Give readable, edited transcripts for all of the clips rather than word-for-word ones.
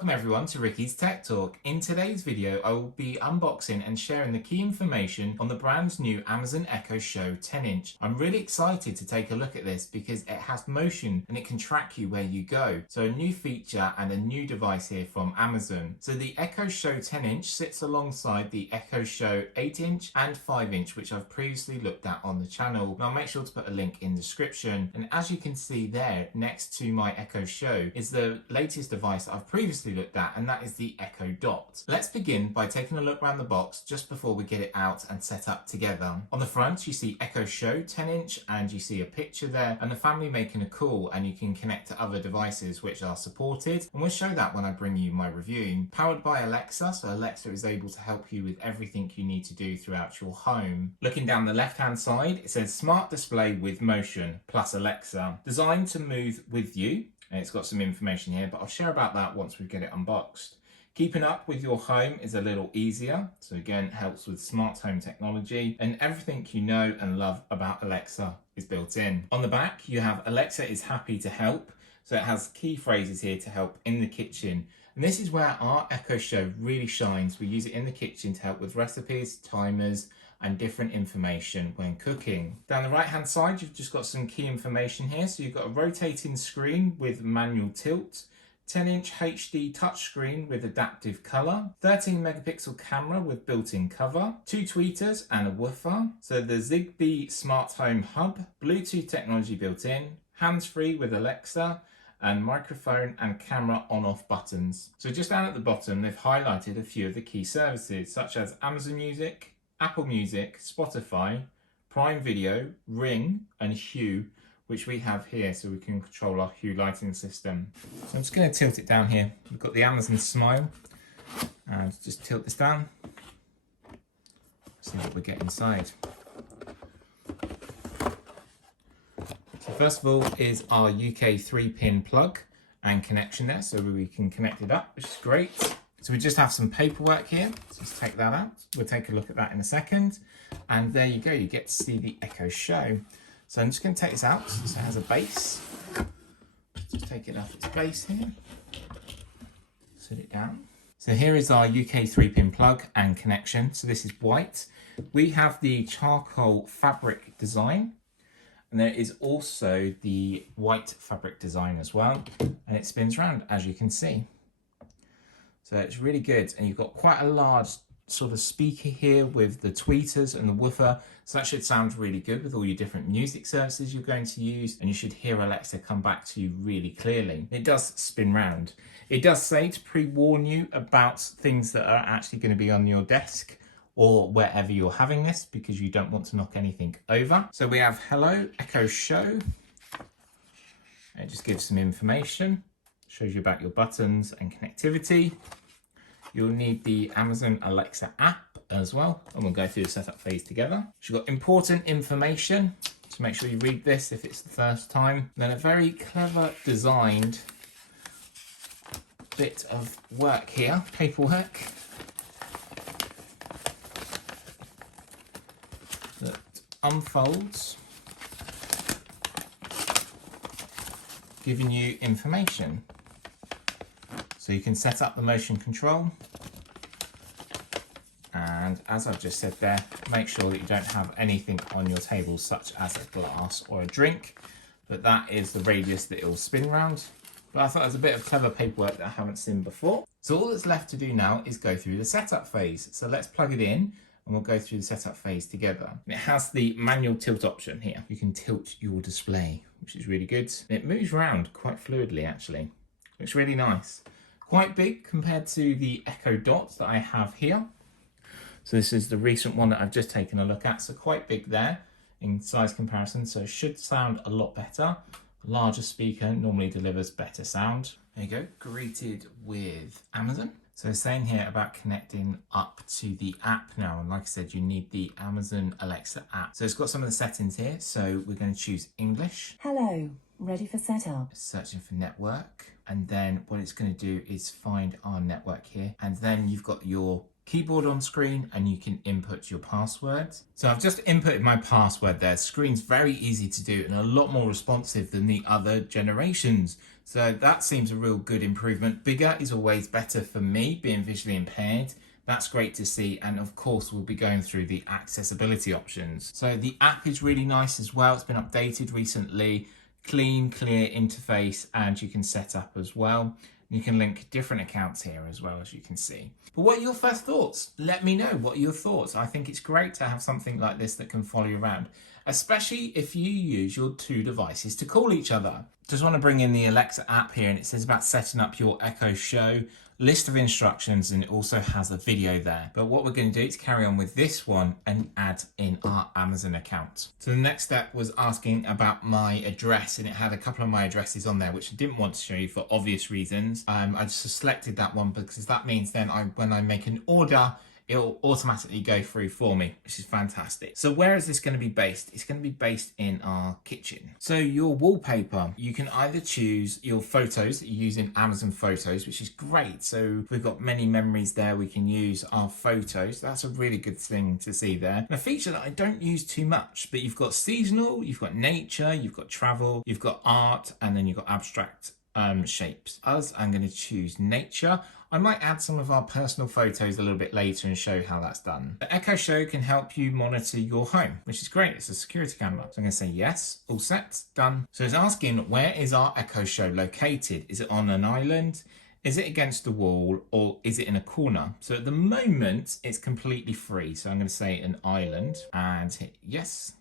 Welcome everyone to Ricky's Tech Talk. In today's video, I will be unboxing and sharing the key information on the brand new Amazon Echo Show 10-inch. I'm really excited to take a look at this because it has motion and it can track you where you go. So a new feature and a new device here from Amazon. So the Echo Show 10-inch sits alongside the Echo Show 8-inch and 5-inch, which I've previously looked at on the channel. And I'll make sure to put a link in the description. And as you can see there, next to my Echo Show is the latest device I've previously looked at, and that is the Echo Dot. Let's begin by taking a look around the box just before we get it out and set up together. On the front you see Echo Show 10-inch and you see a picture there and the family making a call, and you can connect to other devices which are supported, and we'll show that when I bring you my review. Powered by Alexa, so Alexa is able to help you with everything you need to do throughout your home. Looking down the left hand side, it says Smart Display with Motion plus Alexa, designed to move with you. And it's got some information here, but I'll share about that once we get it unboxed. Keeping up with your home is a little easier. So again, it helps with smart home technology, and everything you know and love about Alexa is built in. On the back, you have Alexa is happy to help. So it has key phrases here to help in the kitchen. And this is where our Echo Show really shines. We use it in the kitchen to help with recipes, timers, and different information when cooking. Down the right hand side, you've just got some key information here. So you've got a rotating screen with manual tilt, 10-inch HD touchscreen with adaptive color, 13 megapixel camera with built-in cover, 2 tweeters and a woofer. So the Zigbee smart home hub, Bluetooth technology built in, hands-free with Alexa, and microphone and camera on-off buttons. So just down at the bottom, they've highlighted a few of the key services such as Amazon Music, Apple Music, Spotify, Prime Video, Ring, and Hue, which we have here so we can control our Hue lighting system. So I'm just going to tilt it down here. We've got the Amazon Smile, and just tilt this down. See what we get inside. So first of all is our UK 3-pin plug and connection there, so we can connect it up, which is great. So we just have some paperwork here, so let's take that out. We'll take a look at that in a second. And there you go, you get to see the Echo Show. So I'm just going to take this out, so it has a base. Just take it off its base here. Set it down. So here is our UK 3-pin plug and connection. So this is white. We have the charcoal fabric design. And there is also the white fabric design as well. And it spins around, as you can see. So it's really good, and you've got quite a large sort of speaker here with the tweeters and the woofer, so that should sound really good with all your different music services you're going to use, and you should hear Alexa come back to you really clearly. It does spin round. It does say to pre-warn you about things that are actually going to be on your desk or wherever you're having this, because you don't want to knock anything over. So we have Hello Echo Show. It just gives some information, shows you about your buttons and connectivity. You'll need the Amazon Alexa app as well, and we'll go through the setup phase together. So you've got important information, so make sure you read this if it's the first time. Then a very clever designed bit of work here, paperwork, that unfolds, giving you information. So you can set up the motion control, and as I've just said there, make sure that you don't have anything on your table such as a glass or a drink, but that is the radius that it will spin around. But I thought it was a bit of clever paperwork that I haven't seen before. So all that's left to do now is go through the setup phase. So let's plug it in and we'll go through the setup phase together. It has the manual tilt option here. You can tilt your display, which is really good. It moves around quite fluidly actually. Looks really nice. Quite big compared to the Echo Dot that I have here. So this is the recent one that I've just taken a look at. So quite big there in size comparison. So it should sound a lot better. A larger speaker normally delivers better sound. There you go, greeted with Amazon. So saying here about connecting up to the app now, and like I said, you need the Amazon Alexa app. So it's got some of the settings here. So we're going to choose English. Hello, ready for setup. Searching for network. And then what it's going to do is find our network here. And then you've got your keyboard on screen, and you can input your password. So I've just inputted my password there. Screen's very easy to do and a lot more responsive than the other generations. So that seems a real good improvement. Bigger is always better for me, being visually impaired. That's great to see. And of course, we'll be going through the accessibility options. So the app is really nice as well. It's been updated recently. Clean, clear interface, and you can set up as well. You can link different accounts here as well, as you can see. But what are your first thoughts? Let me know what are your thoughts. I think it's great to have something like this that can follow you around, especially if you use your two devices to call each other. Just want to bring in the Alexa app here, and it says about setting up your Echo Show, list of instructions, and it also has a video there. But what we're going to do is carry on with this one and add in our Amazon account. So the next step was asking about my address, and it had a couple of my addresses on there, which I didn't want to show you for obvious reasons. I just selected that one because that means then when I make an order, it'll automatically go through for me, which is fantastic. So where is this going to be based? It's going to be based in our kitchen. So your wallpaper, you can either choose your photos that you use in Amazon Photos, which is great. So we've got many memories there. We can use our photos. That's a really good thing to see there. And a feature that I don't use too much, but you've got seasonal, you've got nature, you've got travel, you've got art, and then you've got abstract shapes. I'm going to choose nature. I might add some of our personal photos a little bit later and show how that's done. The Echo Show can help you monitor your home, which is great. It's a security camera. So I'm going to say yes, all set, done. So it's asking, where is our Echo Show located? Is it on an island? Is it against the wall, or is it in a corner? So at the moment, it's completely free. So I'm going to say an island and hit yes.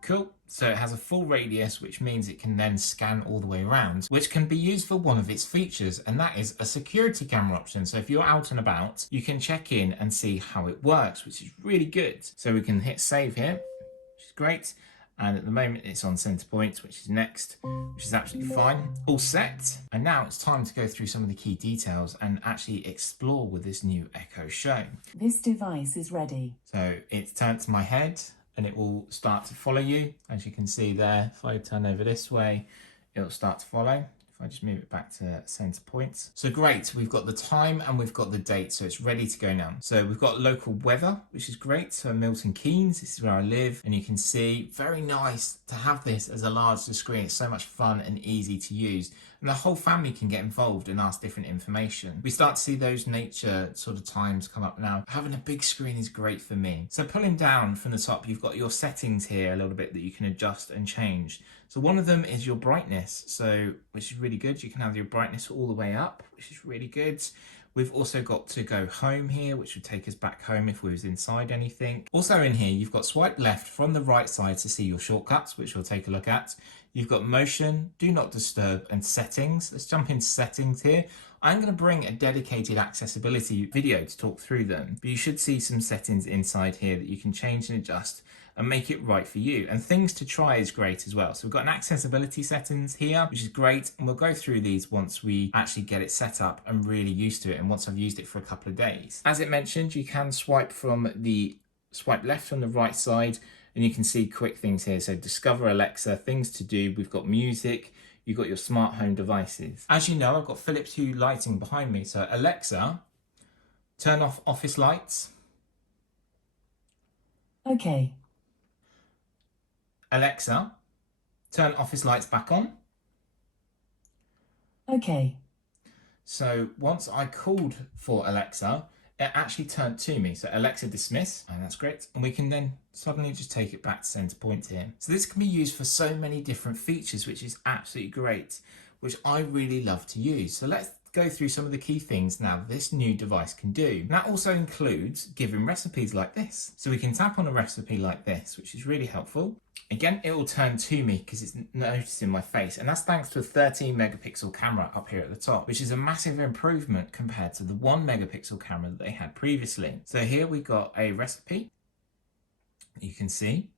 Cool. So it has a full radius, which means it can then scan all the way around, which can be used for one of its features, and that is a security camera option. So if you're out and about, you can check in and see how it works, which is really good. So we can hit save here, which is great. And at the moment it's on center point, which is next, which is absolutely fine. All set. And now it's time to go through some of the key details and actually explore with this new Echo Show. This device is ready. So it's turned to my head, and it will start to follow you. As you can see there, if I turn over this way, it'll start to follow. If I just move it back to center point. So great, we've got the time and we've got the date, so it's ready to go now. So we've got local weather, which is great. So Milton Keynes, this is where I live, and you can see, very nice to have this as a large screen. It's so much fun and easy to use. And the whole family can get involved and ask different information. We start to see those nature sort of times come up now. Having a big screen is great for me. So pulling down from the top, you've got your settings here a little bit that you can adjust and change. So one of them is your brightness, so which is really good. You can have your brightness all the way up, which is really good. We've also got to go home here, which would take us back home if we was inside anything. Also in here, you've got swipe left from the right side to see your shortcuts, which we'll take a look at. You've got motion, do not disturb, and settings. Let's jump into settings here. I'm going to bring a dedicated accessibility video to talk through them, but you should see some settings inside here that you can change and adjust and make it right for you. And things to try is great as well. So we've got an accessibility settings here, which is great. And we'll go through these once we actually get it set up and really used to it, and once I've used it for a couple of days. As it mentioned, you can swipe left from the right side, and you can see quick things here. So discover Alexa, things to do. We've got music. You've got your smart home devices. As you know, I've got Philips Hue lighting behind me. So Alexa, turn off office lights. Okay. Alexa, turn office lights back on. Okay. So once I called for Alexa, it actually turned to me. So Alexa dismiss, and that's great. And we can then suddenly just take it back to center point here. So this can be used for so many different features, which is absolutely great, which I really love to use. So let's go through some of the key things now this new device can do. And that also includes giving recipes like this. So we can tap on a recipe like this, which is really helpful. Again, it will turn to me because it's noticing my face, and that's thanks to a 13 megapixel camera up here at the top, which is a massive improvement compared to the 1 megapixel camera that they had previously. So here we got a recipe, you can see.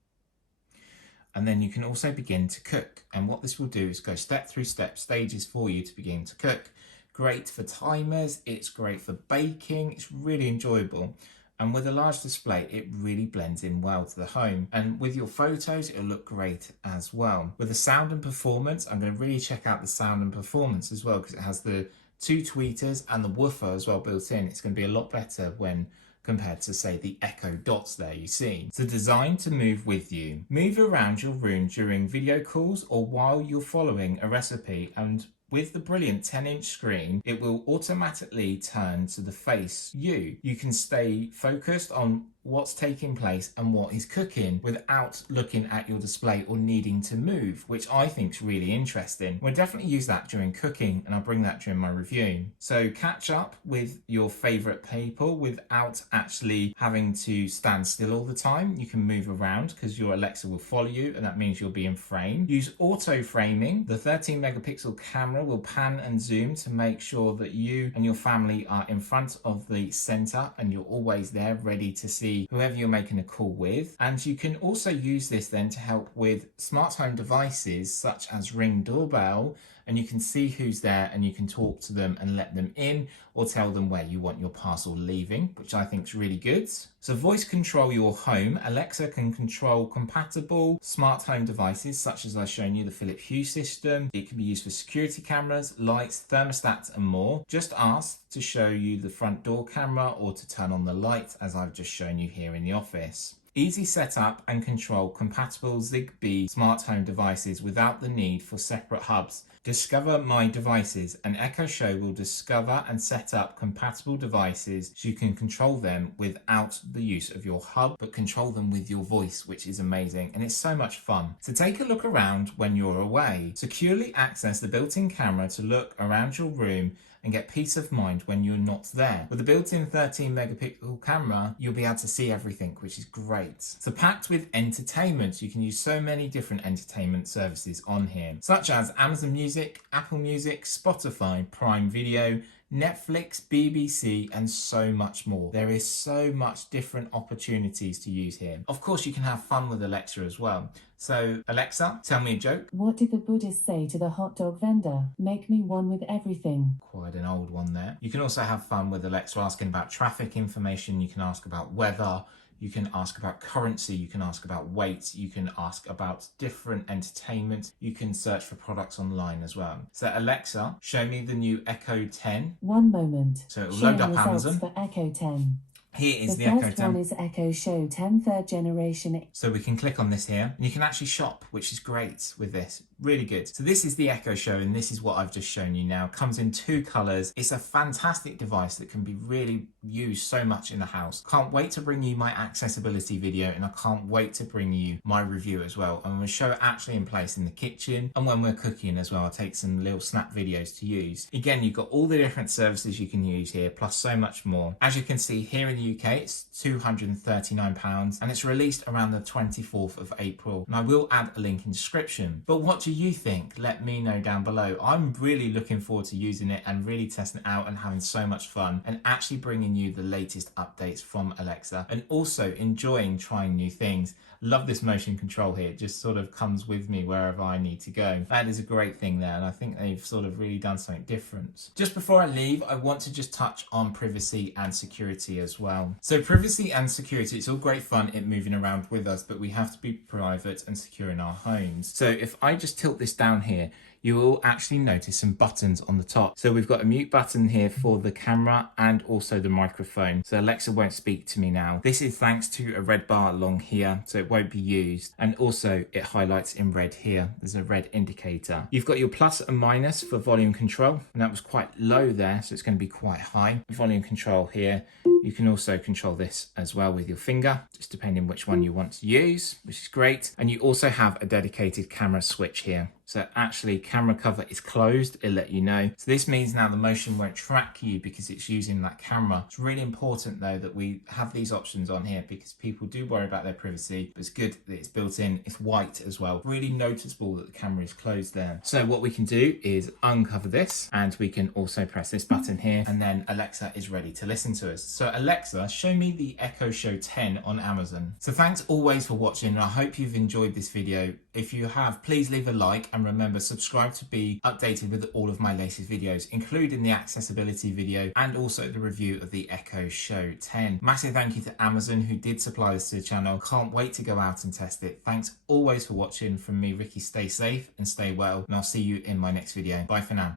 And then you can also begin to cook. And what this will do is go step through step stages for you to begin to cook. Great for timers, it's great for baking, it's really enjoyable. And with a large display, it really blends in well to the home. And with your photos, it'll look great as well. With the sound and performance, I'm going to really check out the sound and performance as well, because it has the 2 tweeters and the woofer as well built in. It's going to be a lot better when compared to, say, the Echo Dots there you see. It's designed to move with you. Move around your room during video calls or while you're following a recipe, and with the brilliant 10-inch screen, it will automatically turn to the face you. You can stay focused on what's taking place and what is cooking without looking at your display or needing to move, which I think is really interesting. We'll definitely use that during cooking, and I'll bring that during my review. So catch up with your favorite people without actually having to stand still all the time. You can move around because your Alexa will follow you, and that means you'll be in frame. Use auto framing. The 13 megapixel camera will pan and zoom to make sure that you and your family are in front of the center and you're always there ready to see whoever you're making a call with. And you can also use this then to help with smart home devices such as Ring Doorbell, and you can see who's there and you can talk to them and let them in or tell them where you want your parcel leaving, which I think is really good. So voice control your home. Alexa can control compatible smart home devices such as I've shown you, the Philips Hue system. It can be used for security cameras, lights, thermostats and more. Just ask to show you the front door camera or to turn on the lights as I've just shown you here in the office. Easy setup and control compatible Zigbee smart home devices without the need for separate hubs. Discover My Devices. An Echo Show will discover and set up compatible devices so you can control them without the use of your hub, but control them with your voice, which is amazing and it's so much fun. So take a look around when you're away. Securely access the built-in camera to look around your room and get peace of mind when you're not there. With the built-in 13 megapixel camera, you'll be able to see everything, which is great. So packed with entertainment, you can use so many different entertainment services on here, such as Amazon Music, Apple Music, Spotify, Prime Video, Netflix, BBC, and so much more. There is so much different opportunities to use here. Of course, you can have fun with Alexa as well. So, Alexa, tell me a joke. What did the Buddhist say to the hot dog vendor? Make me one with everything. Quite an old one there. You can also have fun with Alexa asking about traffic information. You can ask about weather. You can ask about currency, you can ask about weight, you can ask about different entertainment, you can search for products online as well. So Alexa, show me the new Echo 10. One moment. So it'll Showing load up results Amazon. for Echo 10. Here is the The Echo first 10. one is Echo Show 10 third generation. So we can click on this here and you can actually shop, which is great with this. Really good. So this is the Echo Show and this is what I've just shown you now. Comes in 2 colors. It's a fantastic device that can be really used so much in the house. Can't wait to bring you my accessibility video and I can't wait to bring you my review as well. I'm going to show it actually in place in the kitchen and when we're cooking as well. I'll take some little snap videos to use. Again, you've got all the different services you can use here, plus so much more. As you can see here in the UK, it's £239 and it's released around the 24th of April. And I will add a link in description. But what do you think? Let me know down below. I'm really looking forward to using it and really testing it out and having so much fun and actually bringing you the latest updates from Alexa and also enjoying trying new things. Love this motion control here. It just sort of comes with me wherever I need to go. That is a great thing there and I think they've sort of really done something different. Just before I leave, I want to just touch on privacy and security as well. So privacy and security, it's all great fun it moving around with us, but we have to be private and secure in our homes. So if I just tilt this down here, you will actually notice some buttons on the top. So we've got a mute button here for the camera and also the microphone. So Alexa won't speak to me now. This is thanks to a red bar along here, so it won't be used. And also it highlights in red here. There's a red indicator. You've got your plus and minus for volume control. And that was quite low there, so it's going to be quite high. Volume control here. You can also control this as well with your finger, just depending which one you want to use, which is great. And you also have a dedicated camera switch here. So actually camera cover is closed, it'll let you know. So this means now the motion won't track you because it's using that camera. It's really important though that we have these options on here because people do worry about their privacy, but it's good that it's built in. It's white as well. Really noticeable that the camera is closed there. So what we can do is uncover this, and we can also press this button here, and then Alexa is ready to listen to us. So Alexa, show me the Echo Show 10 on Amazon. So thanks always for watching, and I hope you've enjoyed this video. If you have, please leave a like, and remember, subscribe to be updated with all of my latest videos, including the accessibility video and also the review of the Echo Show 10. Massive thank you to Amazon who did supply this to the channel. Can't wait to go out and test it. Thanks always for watching. From me, Ricky, stay safe and stay well, and I'll see you in my next video. Bye for now.